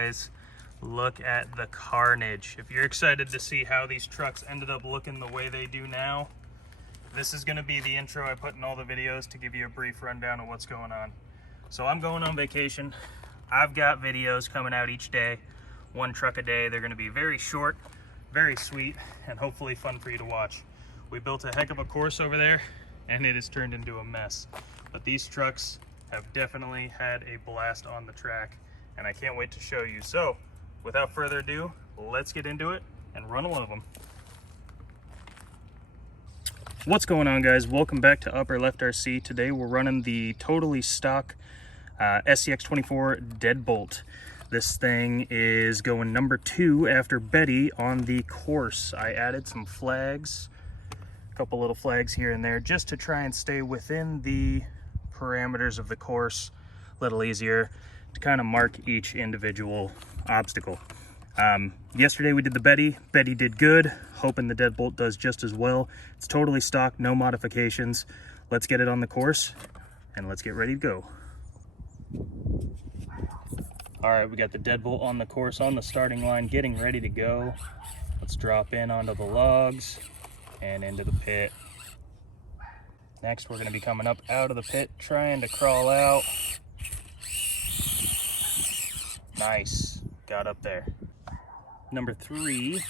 guys, look at the carnage. If you're excited to see how these trucks ended up looking the way they do now, this is going to be the intro I put in all the videos to give you a brief rundown of what's going on. So I'm going on vacation. I've got videos coming out each day, one truck a day. They're going to be very short, very sweet, and hopefully fun for you to watch. We built a heck of a course over there, and it has turned into a mess. But these trucks have definitely had a blast on the track, and I can't wait to show you. So without further ado, let's get into it and run one of them. What's going on, guys? Welcome back to Upper Left RC. Today we're running the totally stock Scx24 Deadbolt. This thing is going number 2 after Betty on the course. I added some flags, a couple little flags here and there, just to try and stay within the parameters of the course, a little easier to kind of mark each individual obstacle. Yesterday we did the Betty. Betty did good, hoping the Deadbolt does just as well. It's totally stock, no modifications. Let's get it on the course and let's get ready to go. All right, we got the Deadbolt on the course, on the starting line, getting ready to go. Let's drop in onto the logs and into the pit. Next, we're going to be coming up out of the pit, trying to crawl out. Nice, got up there. Number 3,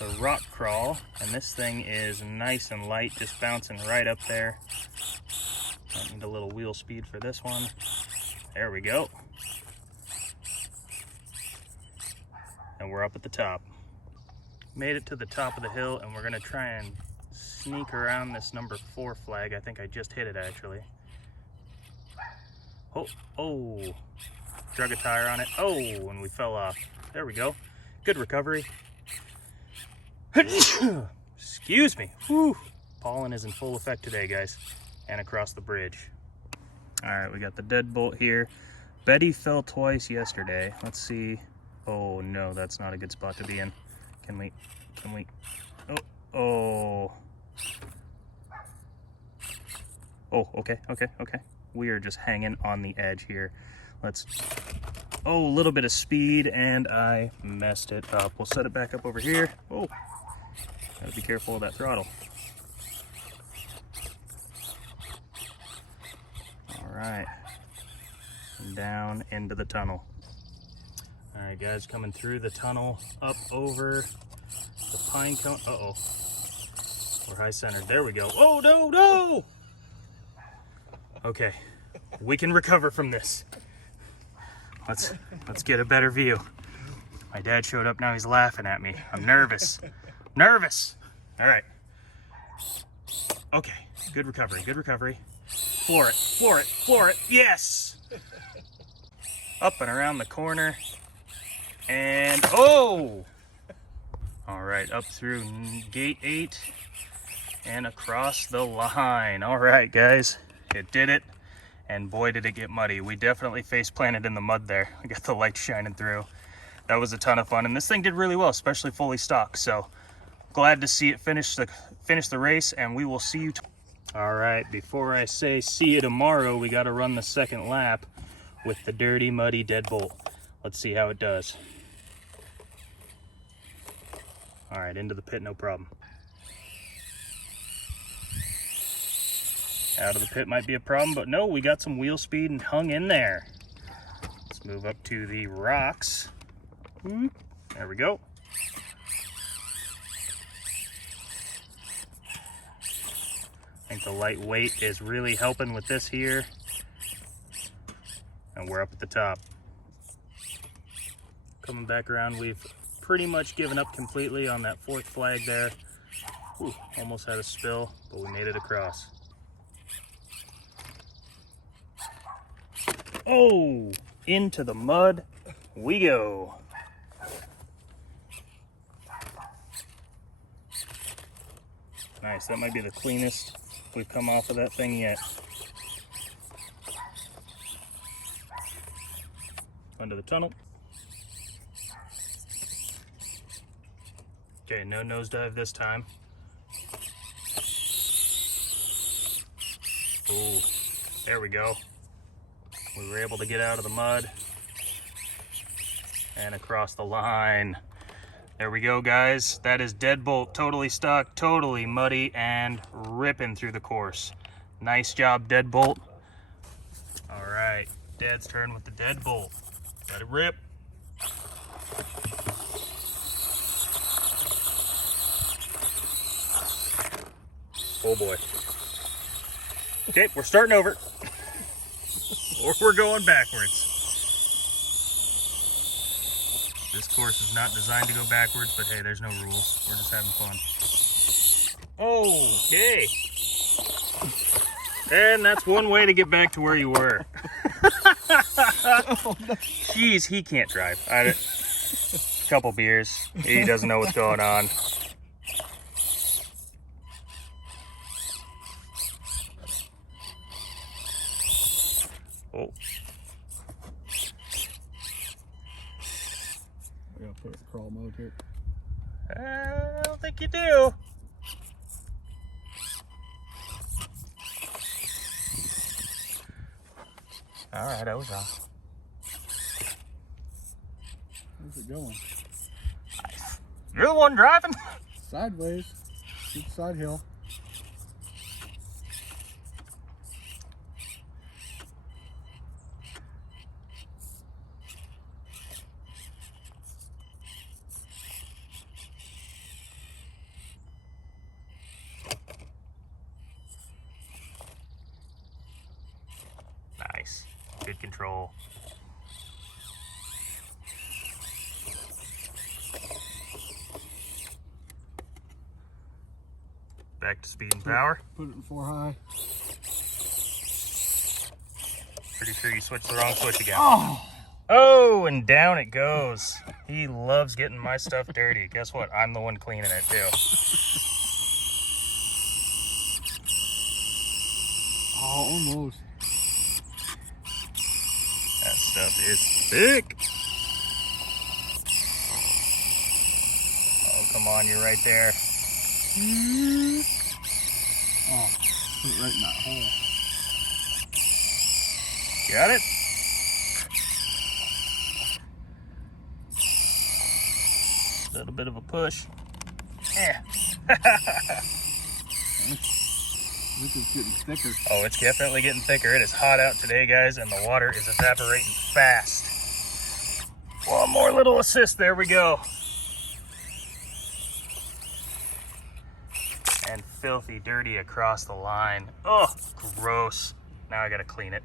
the rock crawl, and this thing is nice and light, just bouncing right up there. I need a little wheel speed for this one. There we go. And we're up at the top. Made it to the top of the hill, and we're going to try and sneak around this number 4 flag. I think I just hit it, actually. Oh, drug a tire on it. Oh, and we fell off. There we go. Good recovery. Excuse me. Whew. Pollen is in full effect today, guys, and across the bridge. All right, we got the Deadbolt here. Betty fell twice yesterday. Let's see. Oh no, that's not a good spot to be in. Can we, oh, okay. We are just hanging on the edge here. A little bit of speed, and I messed it up. We'll set it back up over here. Oh, gotta be careful of that throttle. All right, down into the tunnel. All right, guys, coming through the tunnel, up over the pine cone. Uh-oh, we're high centered. There we go. Oh, no! Okay, we can recover from this. Let's get a better view. My dad showed up, now he's laughing at me. I'm nervous. All right. Okay, good recovery. Floor it. Yes! Up and around the corner. And, oh! All right, up through gate 8 and across the line. All right, guys, it did it. And boy, did it get muddy. We definitely face planted in the mud there. I got the light shining through. That was a ton of fun, and this thing did really well, especially fully stock. So glad to see it finish the race, and we will see you. All right, before I say see you tomorrow, we got to run the second lap with the dirty, muddy Deadbolt. Let's see how it does. All right, into the pit, no problem. Out of the pit might be a problem, but no, we got some wheel speed and hung in there. Let's move up to the rocks. There we go. I think the light weight is really helping with this here. And we're up at the top. Coming back around, we've pretty much given up completely on that 4th flag there. Ooh, almost had a spill, but we made it across. Oh, into the mud we go. Nice, that might be the cleanest we've come off of that thing yet. Under the tunnel. Okay, no nosedive this time. Oh, there we go. We were able to get out of the mud and across the line. There we go, guys. That is deadbolt, totally stuck, totally muddy, and ripping through the course. Nice job, deadbolt. All right, Dad's turn with the deadbolt. Let it rip. Oh boy. Okay, we're starting over. Or we're going backwards. This course is not designed to go backwards, but hey, there's no rules. We're just having fun. Okay. And that's one way to get back to where you were. Jeez, he can't drive. Couple beers. He doesn't know what's going on. Oh. We gotta put a crawl mode here. I don't think you do. All right, I was wrong. Where's it going? You're the one driving. Sideways. Good side hill. Nice. Good control. Back to speed and power. Put it in 4 high. Pretty sure you switched the wrong switch again. Oh! Oh, and down it goes. He loves getting my stuff dirty. Guess what? I'm the one cleaning it too. Oh, almost. That stuff is thick. Oh, come on, you're right there. Oh, put it right in that hole. Got it? A little bit of a push. Yeah. This is getting thicker. Oh, it's definitely getting thicker. It is hot out today, guys, and the water is evaporating fast. One more little assist. There we go. And filthy dirty across the line. Oh, gross. Now I gotta clean it.